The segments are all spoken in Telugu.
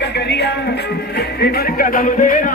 गगरिया कदम तेरा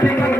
Thank you.